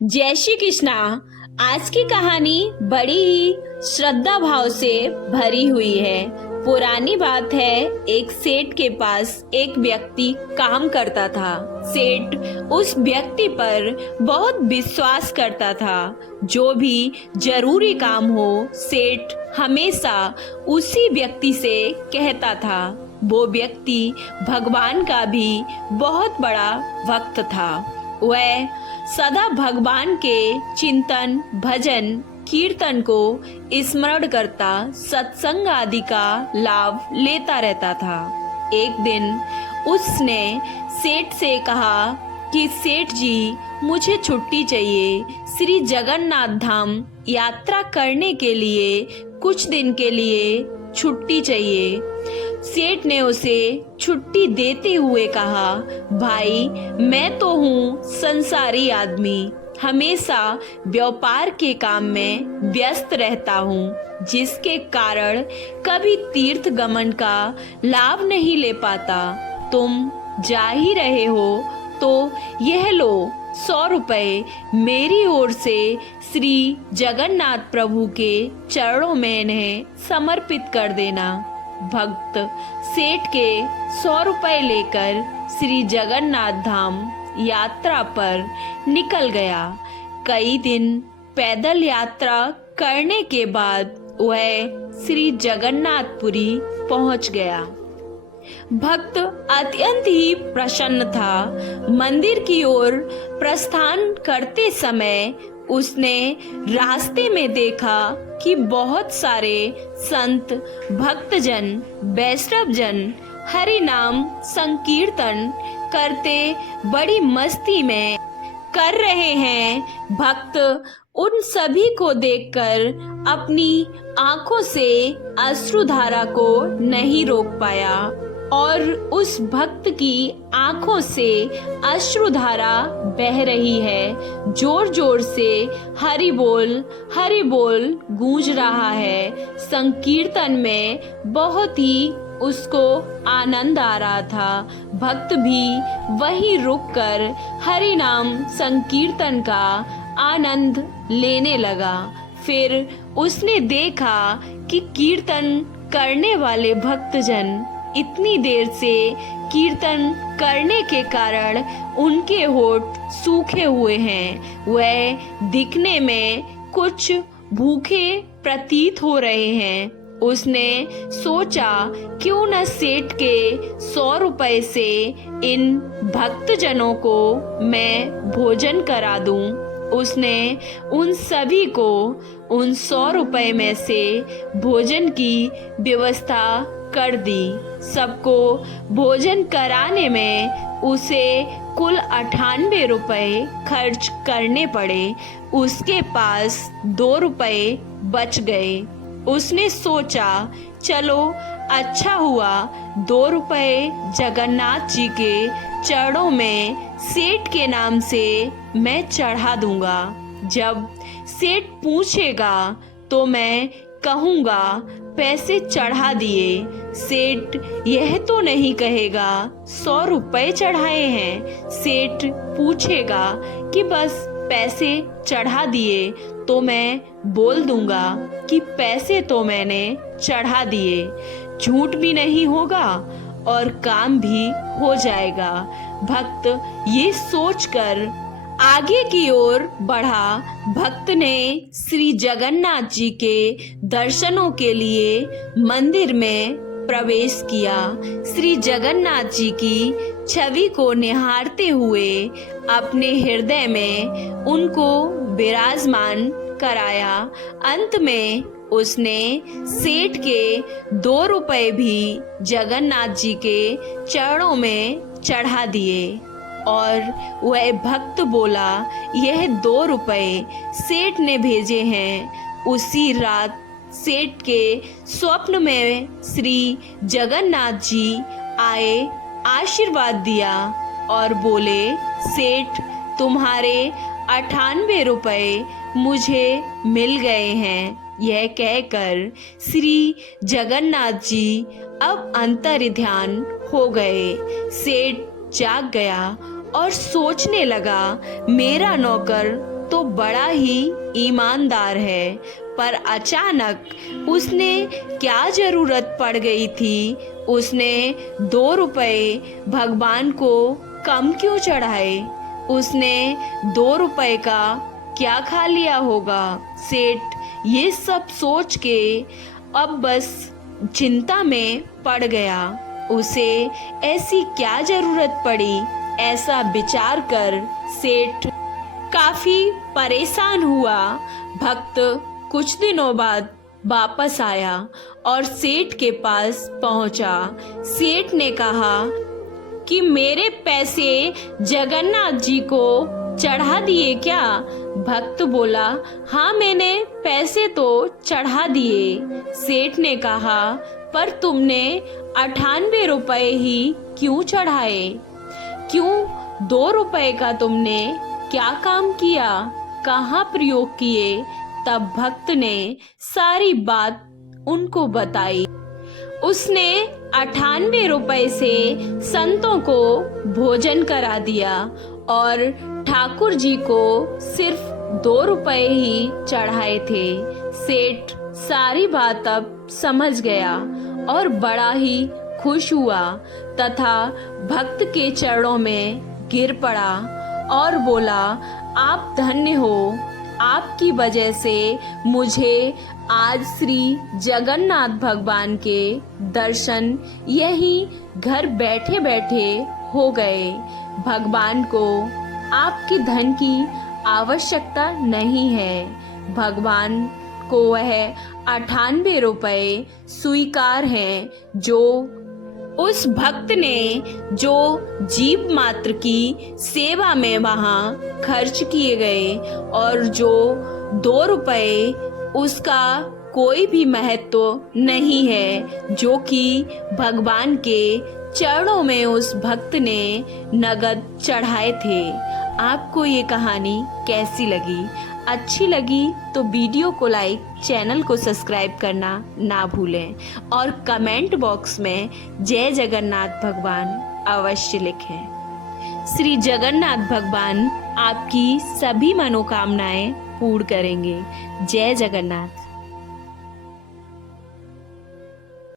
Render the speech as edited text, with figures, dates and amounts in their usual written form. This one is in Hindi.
जय श्री कृष्णा। आज की कहानी बड़ी ही श्रद्धा भाव से भरी हुई है। पुरानी बात है, एक सेठ के पास एक व्यक्ति काम करता था। सेठ उस व्यक्ति पर बहुत विश्वास करता था। जो भी जरूरी काम हो, सेठ हमेशा उसी व्यक्ति से कहता था। वो व्यक्ति भगवान का भी बहुत बड़ा भक्त था। वह सदा भगवान के चिंतन, भजन, कीर्तन को स्मरण करता, सत्संग आदि का लाभ लेता रहता था। एक दिन उसने सेठ से कहा कि सेठ जी, मुझे छुट्टी चाहिए। श्री जगन्नाथ धाम यात्रा करने के लिए कुछ दिन के लिए छुट्टी चाहिए। सेठ ने उसे छुट्टी देते हुए कहा, भाई, मैं तो हूँ संसारी आदमी, हमेशा व्यापार के काम में व्यस्त रहता हूँ, जिसके कारण कभी तीर्थ गमन का लाभ नहीं ले पाता। तुम जा ही रहे हो तो यह लो, 100 रुपए मेरी ओर से श्री जगन्नाथ प्रभु के चरणों में इन्हें समर्पित कर देना। भक्त सेठ के 100 रुपए लेकर श्री जगन्नाथ धाम यात्रा पर निकल गया। कई दिन पैदल यात्रा करने के बाद वह श्री जगन्नाथपुरी पहुंच गया। भक्त अत्यंत ही प्रसन्न था। मंदिर की ओर प्रस्थान करते समय उसने रास्ते में देखा कि बहुत सारे संत, भक्तजन, वैष्णवजन हरि नाम संकीर्तन करते बड़ी मस्ती में कर रहे हैं। भक्त उन सभी को देखकर अपनी आंखों से अश्रुधारा को नहीं रोक पाया और उस भक्त की आंखों से अश्रुधारा बह रही है। जोर जोर से हरि बोल गूंज रहा है। संकीर्तन में बहुत ही उसको आनंद आ रहा था। भक्त भी वहीं रुककर हरि नाम संकीर्तन का आनंद लेने लगा। फिर उसने देखा कि कीर्तन करने वाले भक्तजन इतनी देर से कीर्तन करने के कारण उनके होठ सूखे हुए हैं। वह दिखने में कुछ भूखे प्रतीत हो रहे हैं। उसने सोचा, क्यों न सेठ के 100 रुपए से इन भक्तजनों को मैं भोजन करा दूं। उसने उन सभी को उन 100 रुपए में से भोजन की व्यवस्था कर दी। सबको भोजन कराने में उसे कुल 98 रुपए खर्च करने पड़े। उसके पास 2 रुपए बच गए। उसने सोचा, चलो अच्छा हुआ, 2 रुपए जगन्नाथ जी के चरणों में सेठ के नाम से मैं चढ़ा दूंगा। जब सेठ पूछेगा तो मैं कहूँगा पैसे चढ़ा दिए। सेठ यह तो नहीं कहेगा 100 रुपए चढ़ाए हैं। सेठ पूछेगा कि बस पैसे चढ़ा दिए तो मैं बोल दूंगा कि पैसे तो मैंने चढ़ा दिए। झूठ भी नहीं होगा और काम भी हो जाएगा। भक्त ये सोचकर आगे की ओर बढ़ा। भक्त ने श्री जगन्नाथ जी के दर्शनों के लिए मंदिर में प्रवेश किया। श्री जगन्नाथ जी की छवि को निहारते हुए अपने हृदय में उनको विराजमान कराया। अंत में उसने सेठ के 2 रुपए भी जगन्नाथ जी के चरणों में चढ़ा दिए और वह भक्त बोला, यह 2 रुपए सेठ ने भेजे हैं। उसी रात सेठ के स्वप्न में श्री जगन्नाथ जी आए, आशीर्वाद दिया और बोले, सेठ, तुम्हारे 98 रुपए मुझे मिल गए हैं। यह कहकर श्री जगन्नाथ जी अब अंतर्ध्यान हो गए। सेठ जाग गया और सोचने लगा, मेरा नौकर तो बड़ा ही ईमानदार है, पर अचानक उसने क्या जरूरत पड़ गई थी, उसने 2 रुपए भगवान को कम क्यों चढ़ाए? उसने 2 रुपए का क्या खा लिया होगा? सेठ ये सब सोच के अब बस चिंता में पड़ गया। उसे ऐसी क्या जरूरत पड़ी? ऐसा विचार कर सेठ काफी परेशान हुआ। भक्त कुछ दिनों बाद वापस आया और सेठ के पास पहुंचा। सेठ ने कहा कि मेरे पैसे जगन्नाथ जी को चढ़ा दिए क्या? भक्त बोला, हाँ मैंने पैसे तो चढ़ा दिए। सेठ ने कहा, पर तुमने 98 रुपए ही क्यों चढ़ाए? क्यों 2 रुपए का तुमने क्या काम किया? कहाँ प्रयोग किए? तब भक्त ने सारी बात उनको बताई। उसने 98 रुपए से संतों को भोजन करा दिया और ठाकुर जी को सिर्फ 2 रुपए ही चढ़ाए थे। सेठ सारी बात अब समझ गया और बड़ा ही खुश हुआ तथा भक्त के चरणों में गिर पड़ा और बोला, आप धन्य हो, आपकी वजह से मुझे आज श्री जगन्नाथ भगवान के दर्शन यही घर बैठे बैठे हो गए। भगवान को आपकी धन की आवश्यकता नहीं है। भगवान को वह 98 रुपए स्वीकार हैं जो उस भक्त ने जो जीव मात्र की सेवा में वहाँ खर्च किए गए और जो 2 रुपए उसका कोई भी महत्व नहीं है, जो कि भगवान के चरणों में उस भक्त ने नगद चढ़ाए थे। आपको ये कहानी कैसी लगी? अच्छी लगी तो वीडियो को लाइक, चैनल को सब्सक्राइब करना ना भूलें और कमेंट बॉक्स में जय जगन्नाथ भगवान अवश्य लिखें। श्री जगन्नाथ भगवान आपकी सभी मनोकामनाएं पूर्ण करेंगे। जय जगन्नाथ।